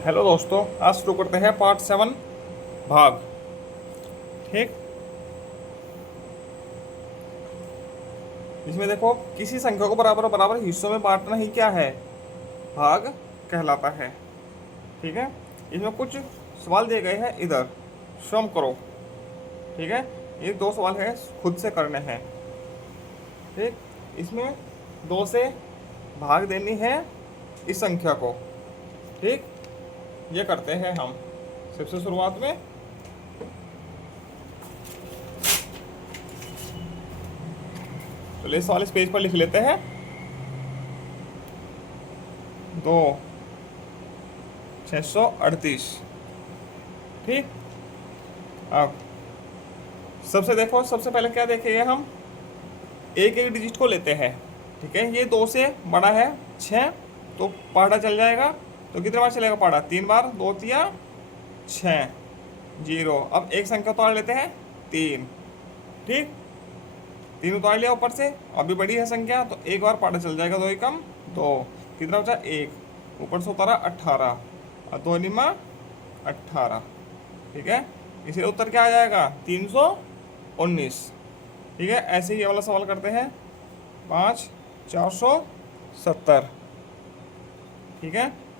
Hello दोस्तों, आज शुरू करते हैं पार्ट 7 भाग। ठीक। इसमें देखो, किसी संख्या को बराबर बराबर हिस्सों में बांटना ही क्या है, भाग कहलाता है। ठीक है। इसमें कुछ सवाल दिए गए हैं, इधर स्वयं करो। ठीक है। ये 2 सवाल है, खुद से करने हैं। ठीक। इसमें 2 से भाग देनी है इस संख्या को। ठीक। ये करते हैं हम सबसे शुरुआत में। चलिए इस सवाल इस पेज पर लिख लेते हैं। 2 638। ठीक। अब सबसे देखो, सबसे पहले क्या देखेंगे हम, एक एक डिजिट को लेते हैं। ठीक है। ये 2 से बड़ा है 6, तो पहाड़ा चल जाएगा। तो कितने बार चलेगा पहाड़ा? 3 बार। 2 तिया 6, 0। अब एक संख्या उतार लेते हैं, 3। ठीक। 3 उतार लिया ऊपर से, अभी बड़ी है संख्या, तो एक बार पहाड़ा चल जाएगा। 2 एकम 2, कितना बचा? 1। ऊपर से उतारा 18, और 2 निमा 18। ठीक है। इसलिए उत्तर क्या आ जाएगा? 319। ठीक है। ऐसे ही ये वाला सवाल करते हैं, 5 470। ठीक है।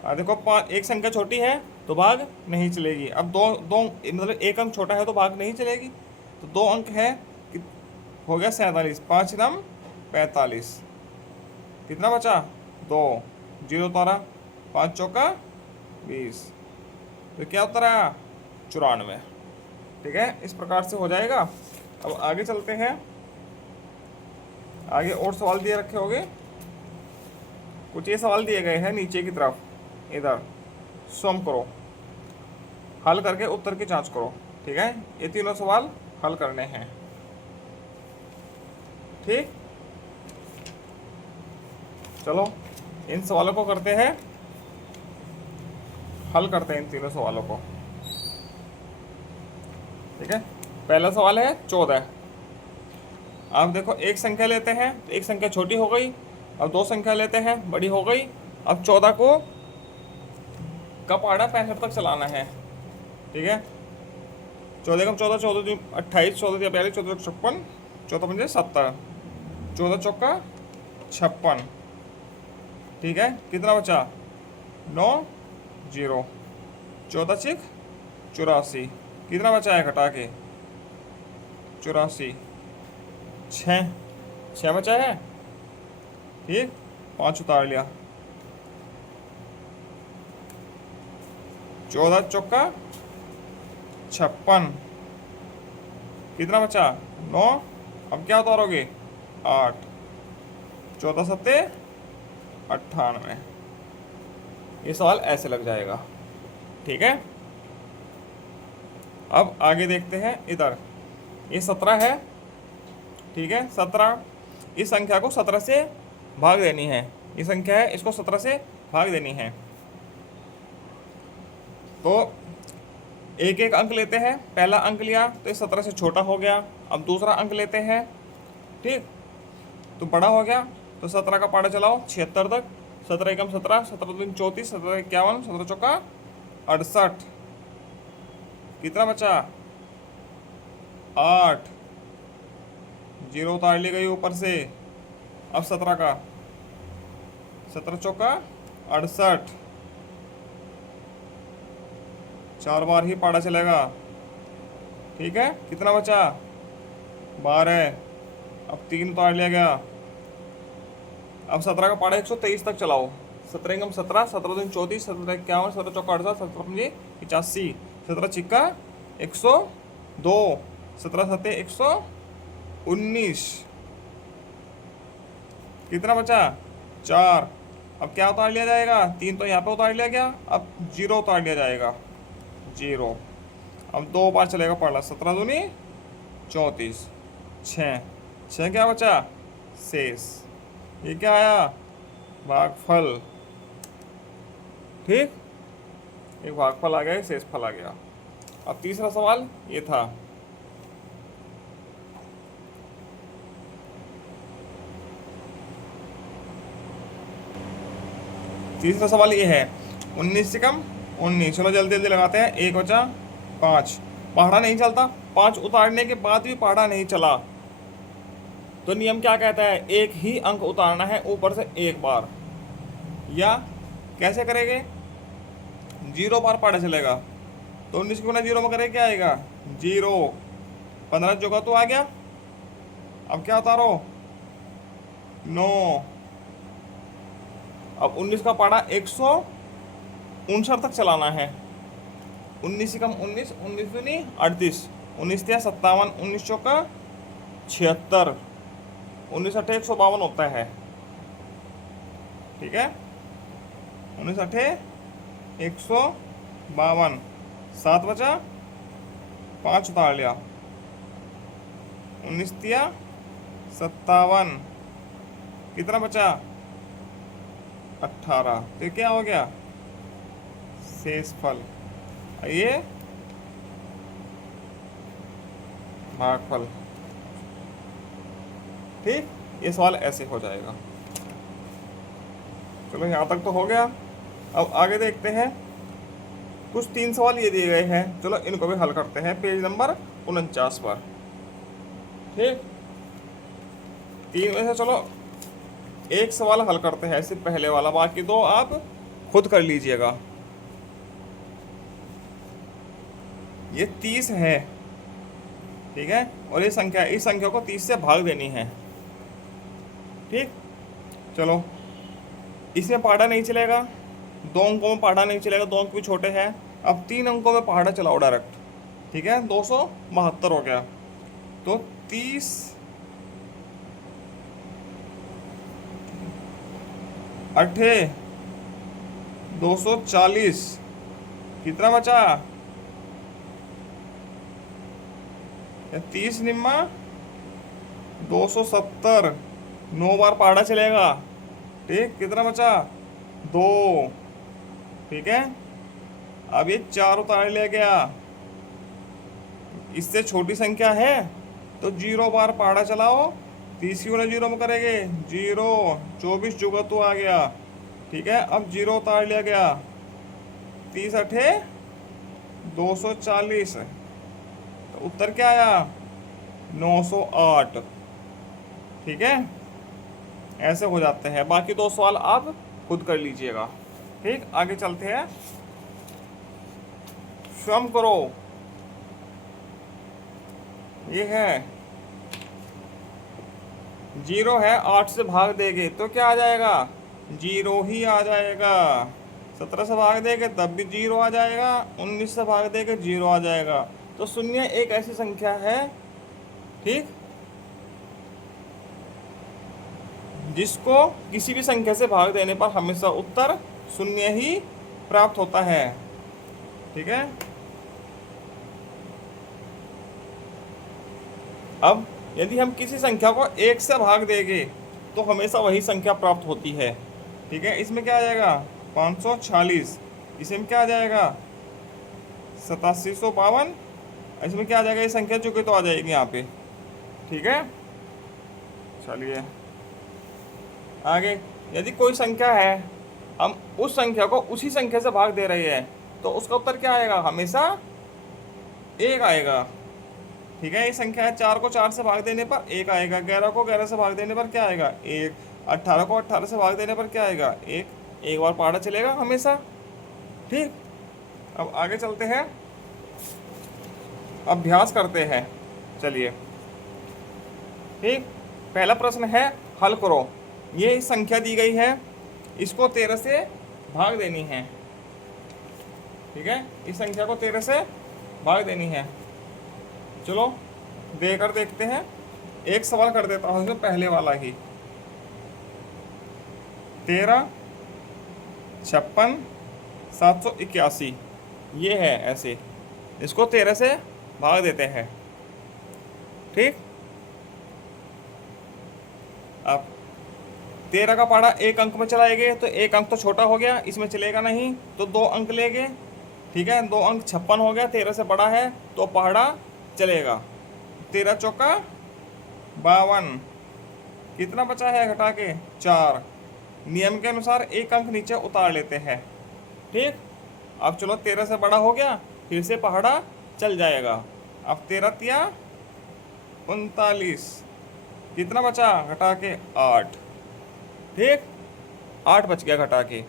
और देखो, एक संख्या छोटी है तो भाग नहीं चलेगी। अब दो दो मतलब एक अंक छोटा है तो भाग नहीं चलेगी। तो 2 अंक है कि हो गया 47। 5 नम 45, कितना बचा? 2, 0 उतारा, 5 चौका 20। तो क्या उत्तर आया? 94। ठीक है। इस प्रकार से हो जाएगा। अब आगे चलते हैं। आगे और सवाल दिए रखे होंगे, कुछ ये सवाल दिए गए हैं नीचे की तरफ, इधर स्वयं करो, हल करके उत्तर की जांच करो। ठीक है। ये तीनों सवाल हल करने हैं। ठीक। चलो इन सवालों को करते हैं, हल करते हैं इन तीनों सवालों को। ठीक है। पहला सवाल है 14। आप देखो, एक संख्या लेते हैं तो एक संख्या छोटी हो गई। अब 2 संख्या लेते हैं, बड़ी हो गई। अब 14 को का पहाड़ा 65 तक चलाना है। ठीक है। 14 कम 14, 14 28, 14 42, 14 56, 14 पंजे 70, 14 चौका 56। ठीक है। कितना बचा? 9, 0। 14 चिक 84, कितना बचा है घटा के? 84। 6 बचा है। ठीक। 5 उतार लिया। 14 चौका 56, कितना बचा? 9। अब क्या उतारोगे? 8। 14 सत्ते 98। ये सवाल ऐसे लग जाएगा। ठीक है। अब आगे देखते हैं, इधर ये 17 है। ठीक है। 17, इस संख्या को 17 से भाग देनी है। ये संख्या है, इसको 17 से भाग देनी है। तो एक एक अंक लेते हैं। पहला अंक लिया तो ये 17 से छोटा हो गया। अब दूसरा अंक लेते हैं। ठीक। तो बड़ा हो गया, तो 17 का पाड़ा चलाओ 76 तक। 17 एकम 17, 17 दूनी 34, 17 51, 17 चौका 68, कितना बचा? 8। 0 उतार ली गई ऊपर से। अब 17 का 17 चौका 68, 4 बार ही पाड़ा चलेगा। ठीक है। कितना बचा? 12। अब 3 उतार लिया गया। अब 17 का पाड़ा 123 तक चलाओ। 17 एकम 17, 17 दूनी 34, 17 51, 17 चौका 68, 17 पंजे 85, 17 छिक्का 102, 17 सत्ते 119, कितना बचा? 4। अब क्या उतार लिया जाएगा? 3 तो यहाँ पे उतार लिया गया, अब 0 उतार लिया जाएगा। 0। अब 2 बार चलेगा पढ़ना। 17 दूनी 34, 6 क्या बचा? शेष। ये क्या आया? भागफल। ठीक। एक भागफल आ गया, एक शेषफल आ गया। अब तीसरा सवाल ये था। तीसरा सवाल ये है, 19 से कम 19। चलो जल्दी जल्दी लगाते हैं। 1 बचा 5। पहाड़ा नहीं चलता, 5 उतारने के बाद भी पहाड़ा नहीं चला तो नियम क्या कहता है, एक ही अंक उतारना है ऊपर से एक बार। या कैसे करेंगे, 0 बार पहाड़ा चलेगा तो 19 गुना 0 में करें क्या आएगा 0। 15 जोगा तो आ गया। अब क्या उतारो 9। अब 19 का पहाड़ा 159 तक चलाना है। 19 से कम 19, 19 दूनी 38, 19 या 57, 19 चौका 76, 19 अठे 152 होता है। ठीक है, 19 अठे 152। 7 बचा 5 उतार लिया। 19 तिया 57, कितना बचा 18। तो क्या हो गया शेषफल, ये भागफल। ठीक, ये सवाल ऐसे हो जाएगा। चलो यहाँ तक तो हो गया। अब आगे देखते हैं, कुछ 3 सवाल ये दिए गए हैं, चलो इनको भी हल करते हैं पेज नंबर 49 पर। ठीक, 3 में से चलो एक सवाल हल करते हैं, सिर्फ पहले वाला, बाकी 2 आप खुद कर लीजिएगा। ये 30 है, ठीक है, और ये संख्या, इस संख्या को 30 से भाग देनी है। ठीक, चलो इसमें पहाड़ा नहीं चलेगा, 2 अंकों में पहाड़ा नहीं चलेगा, 2 अंक भी छोटे हैं। अब 3 अंकों में पहाड़ा चलाओ डायरेक्ट। ठीक है, 272 हो गया। तो 30 अठे 240, कितना बचा 30 निम्मा 270, 9 बार पहाड़ा चलेगा। ठीक, कितना बचा 2। ठीक है, अब ये 4 उतार लिया गया। इससे छोटी संख्या है तो 0 बार पहाड़ा चलाओ, 30 गुना 0 में करेंगे 0, 24 जुगा तो आ गया। ठीक है, अब 0 उतार लिया गया। 30 अठे 240, तो उत्तर क्या आया 908। ठीक है, ऐसे हो जाते हैं। बाकी 2 सवाल आप खुद कर लीजिएगा। ठीक, आगे चलते हैं। स्वयं करो, ये है 0 है, 8 से भाग देंगे तो क्या आ जाएगा 0 ही आ जाएगा। 17 से भाग देंगे तब भी 0 आ जाएगा। 19 से भाग देंगे 0 आ जाएगा। तो शून्य एक ऐसी संख्या है, ठीक, जिसको किसी भी संख्या से भाग देने पर हमेशा उत्तर शून्य ही प्राप्त होता है। ठीक है, अब यदि हम किसी संख्या को 1 से भाग देंगे तो हमेशा वही संख्या प्राप्त होती है। ठीक है, इसमें क्या आ जाएगा 546, इसमें क्या आ जाएगा 8752, इसमें क्या आ जाएगा, ये संख्या चुके तो आ जाएगी यहाँ पे। ठीक है, चलिए आगे। यदि कोई संख्या है, हम उस संख्या को उसी संख्या से भाग दे रहे हैं तो उसका उत्तर क्या आएगा, हमेशा 1 आएगा। ठीक है, ये संख्या है, 4 को 4 से भाग देने पर 1 आएगा, 11 को 11 से भाग देने पर क्या आएगा 1, 18 को 18 से भाग देने पर क्या आएगा 1। एक बार पहाड़ा चलेगा हमेशा। ठीक, अब आगे चलते हैं, अभ्यास करते हैं। चलिए, ठीक, पहला प्रश्न है हल करो। ये संख्या दी गई है, इसको 13 से भाग देनी है। ठीक है, इस संख्या को 13 से भाग देनी है। चलो देकर देखते हैं। एक सवाल कर देता हूँ, पहले वाला ही। 13, 56, 781, ये है ऐसे, इसको 13 से भाग देते हैं। ठीक, अब 13 का पहाड़ा 1 अंक में चलाएंगे तो 1 अंक तो छोटा हो गया, इसमें चलेगा नहीं, तो 2 अंक लेंगे। ठीक है, 2 अंक 56 हो गया, 13 से बड़ा है तो पहाड़ा चलेगा। 13 चौका 52, कितना बचा है घटा के 4। नियम के अनुसार 1 अंक नीचे उतार लेते हैं। ठीक। अब चलो 13 से बड़ा हो गया, फिर से पहाड़ा चल जाएगा। अब 13 तिया 39, कितना बचा घटा के 8। ठीक, 8 बच गया घटा के।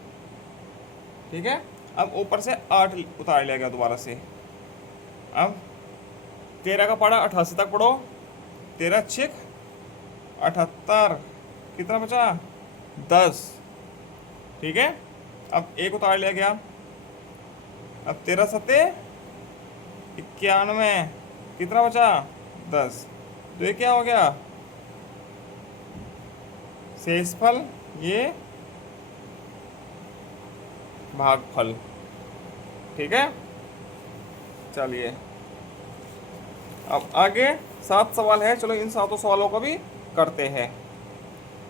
ठीक है, अब ऊपर से 8 उतार लिया गया दोबारा से। अब 13 का पढ़ा 88 तक पढ़ो, 13 छिक 78, कितना बचा 10। ठीक है, अब 1 उतार लिया गया। अब 13 सत्ते 91, कितना बचा 10। तो ये क्या हो गया शेषफल, ये भागफल। ठीक है, चलिए अब आगे 7 सवाल है, चलो इन 7 सवालों को भी करते हैं।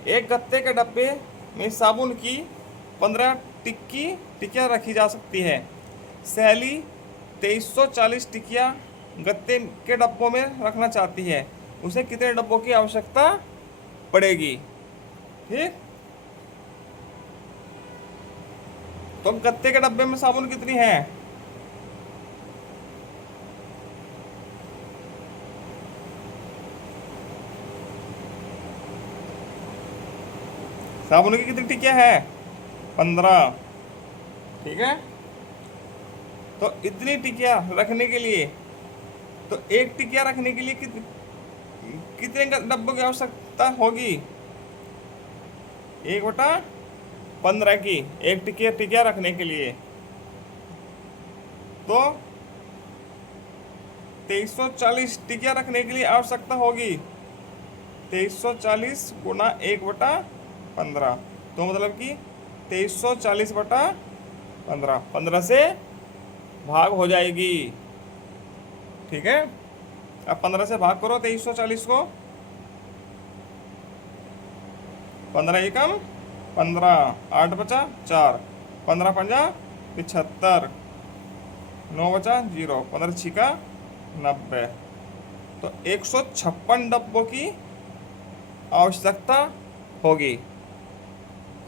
एक गत्ते के डब्बे में साबुन की 15 टिक्कियाँ रखी जा सकती है। सहेली 2340 टिक्कियाँ गत्ते के डब्बों में रखना चाहती है, उसे कितने डब्बों की आवश्यकता पड़ेगी। ठीक, तो गत्ते के डब्बे में साबुन कितनी है, साबुन की कितनी टिक्कियाँ है 15। ठीक है, तो इतनी टिक्कियाँ रखने के लिए, तो एक टिक्कियाँ रखने के लिए कितने डब्बों की आवश्यकता होगी, 1/15 की एक टिक्कियाँ रखने के लिए। तो 2340 टिक्कियाँ रखने के लिए आवश्यकता होगी 2340 गुना 1/15, तो मतलब कि 2340/15, 15 से भाग हो जाएगी। ठीक है, अब 15 से भाग करो 2340 को, 15 एकम 15, 8 बचा 4, 15 पंजा 75, 9 बचा 0, 15 छिका 90, तो 156 डब्बों की आवश्यकता होगी।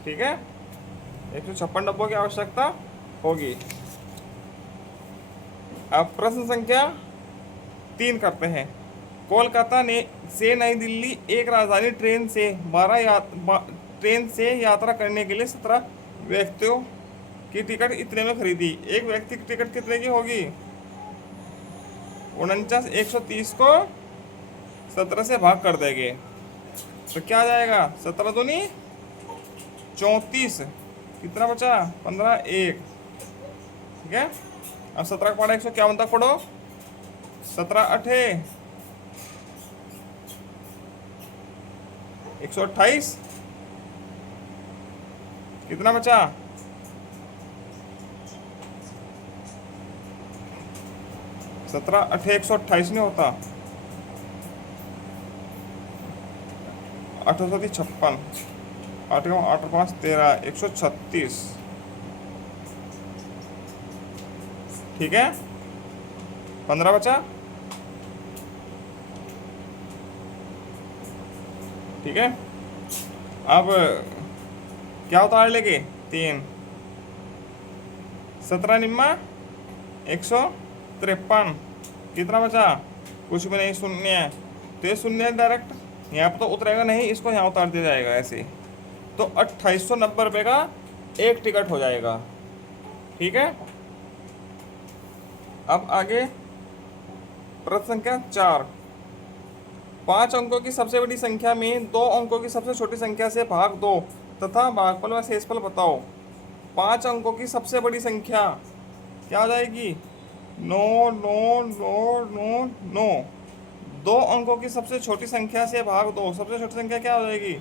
ठीक है, 156 डब्बों की आवश्यकता होगी। अब प्रश्न संख्या 3 करते हैं। कोलकाता से नई दिल्ली एक राजधानी ट्रेन से यात्रा करने के लिए 17 व्यक्तियों की टिकट इतने में खरीदी। एक व्यक्ति की टिकट कितने की होगी 49, 130 को 17 से भाग कर देंगे तो क्या आ जाएगा 17 दूनी 34, कितना बचा 15, 1। ठीक है, अब 17 का पढ़ा 151 तक पढ़ो, 17 8 128, कितना बचा 17 8 128 नहीं होता, 856, 8 8 5 13, 136। ठीक है, 15 बचा। ठीक है, अब क्या उतार लेंगे 3, 17 निम्मा 153, कितना बचा कुछ भी नहीं, शून्य है, तो ये शून्य डायरेक्ट यहाँ पर तो उतरेगा नहीं, इसको यहाँ उतार दिया जाएगा ऐसे, तो 2890 रुपये का एक टिकट हो जाएगा। ठीक है, अब आगे प्रश्न संख्या 4। 5 अंकों की सबसे बड़ी संख्या में 2 अंकों की सबसे छोटी संख्या से भाग दो तथा भागफल व शेषफल बताओ। 5 अंकों की सबसे बड़ी संख्या क्या हो जाएगी 9 9 9 9 9। 2 अंकों की सबसे छोटी संख्या से भाग दो, सबसे छोटी संख्या क्या हो जाएगी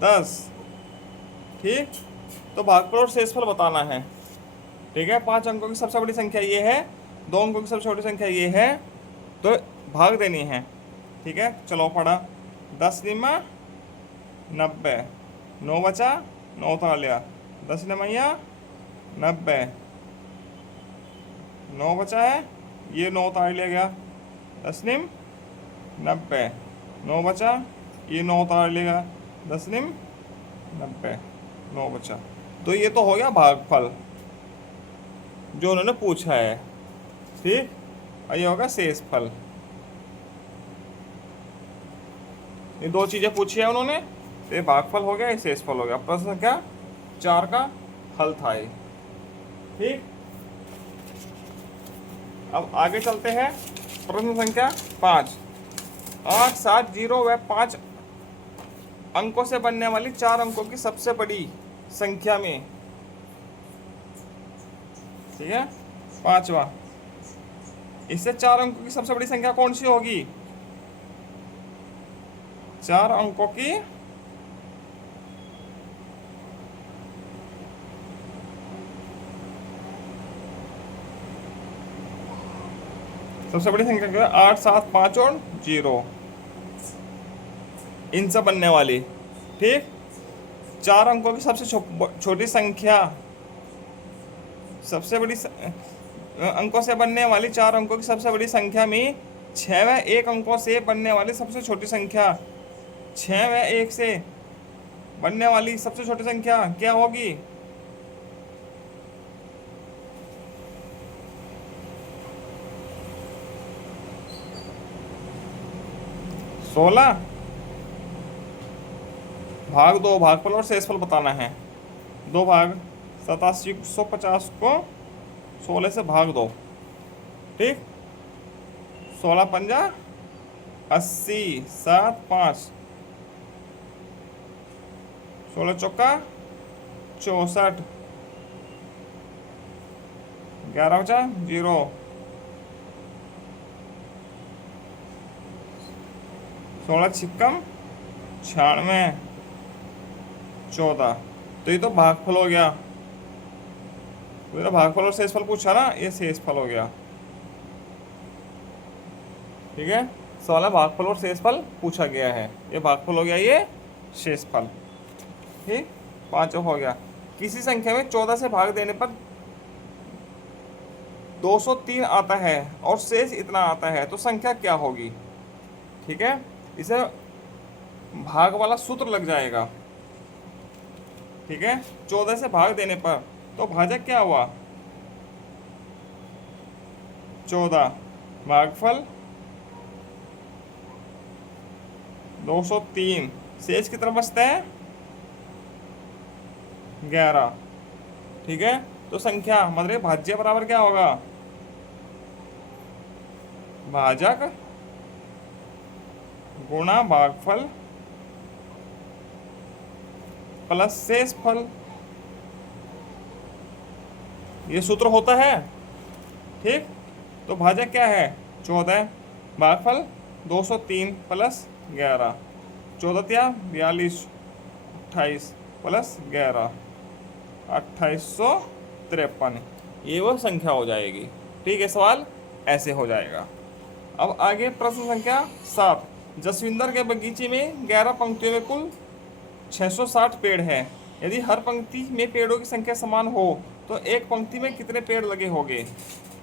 10। ठीक, तो भागफल और शेषफल बताना है। ठीक है, 5 अंकों की सबसे बड़ी संख्या ये है, 2 अंकों की सबसे छोटी संख्या ये है, तो भाग देनी है। ठीक है, चलो पढ़ा 10 निमा 90, 9 बचा 9 उतार लिया, 10 निमैया 90, 9 बचा है, ये 9 उतार लिया गया, 10 निम 90, 9 बचा, ये 9 उतार लिया, 10 निम 90, 9 बचा, तो ये तो हो गया भागफल। जो उन्होंने पूछा है। ठीक, और ये होगा शेषफल। ये दो चीजें पूछी है उन्होंने, तो ये भागफल हो गया, ये शेषफल हो गया। प्रश्न संख्या 4 का हल था ये। ठीक, अब आगे चलते हैं। प्रश्न संख्या 5। 8, 7, 0 व 5 अंकों से बनने वाली 4 अंकों की सबसे बड़ी संख्या में, ठीक है, पांचवा, इससे 4 अंकों की सबसे बड़ी संख्या कौन सी होगी? 4 अंकों की सबसे बड़ी संख्या क्या है? 8, 7, 5 और 0, इनसे बनने वाली। ठीक, 4 अंकों की सबसे छोटी संख्या, सबसे बड़ी अंकों से बनने वाली 4 अंकों की सबसे बड़ी संख्या में 6 व 1 अंकों से बनने वाली सबसे छोटी संख्या, 6 व 1 से बनने वाली सबसे छोटी संख्या क्या होगी? सोलह। भाग 2, भागफल और शेषफल बताना है। 2 भाग 8750 को 16 से भाग दो। ठीक, 16 पंजा 80, 7, 5, 16 चौका 64, 11 बचा 0, 16 छिक्कम 96, 14। तो ये तो भागफल हो गया। मेरा भागफल और शेषफल पूछा ना, ये शेषफल हो गया। ठीक है, 16 भागफल और शेषफल पूछा गया है, ये भागफल हो गया, ये शेषफल। ठीक, 5 हो गया। किसी संख्या में 14 से भाग देने पर 203 आता है और शेष इतना आता है, तो संख्या क्या होगी? ठीक है, इसे भाग वाला सूत्र लग जाएगा। ठीक है, 14 से भाग देने पर तो भाजक क्या हुआ? 14, भागफल 203, शेष कितना बचता है? 11। ठीक है, तो संख्या मतलब भाज्य बराबर क्या होगा? भाजक गुणा भागफल प्लस शेषफल, ये सूत्र होता है। ठीक, तो भाजक क्या है? 14, भागफल 203 प्लस 11, 14 या 42, 28 प्लस 11, 2853, ये वो संख्या हो जाएगी। ठीक है, सवाल ऐसे हो जाएगा। अब आगे प्रश्न संख्या 7। जसविंदर के बगीचे में 11 पंक्तियों में कुल 660 पेड़ हैं। यदि हर पंक्ति में पेड़ों की संख्या समान हो तो एक पंक्ति में कितने पेड़ लगे होंगे?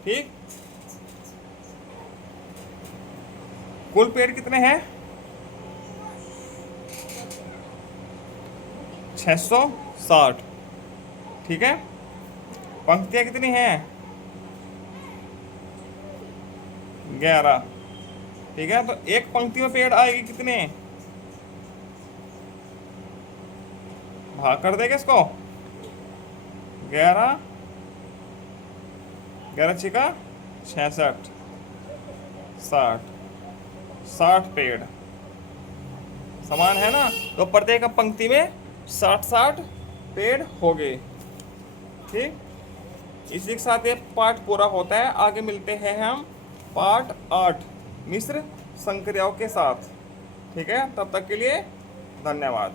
ठीक, कुल पेड़ कितने हैं? 660। ठीक है, पंक्तियां कितनी हैं? 11। ठीक है, तो एक पंक्ति में पेड़ आएगी कितने? भाग कर देगा इसको, 11, 11 छिका 66, 60 पेड़ समान है ना, तो प्रत्येक पंक्ति में 60 पेड़ हो गए। ठीक, इसी के साथ ये पाठ पूरा होता है। आगे मिलते हैं हम पाठ 8 मिश्र संक्रियाओं के साथ। ठीक है, तब तक के लिए धन्यवाद।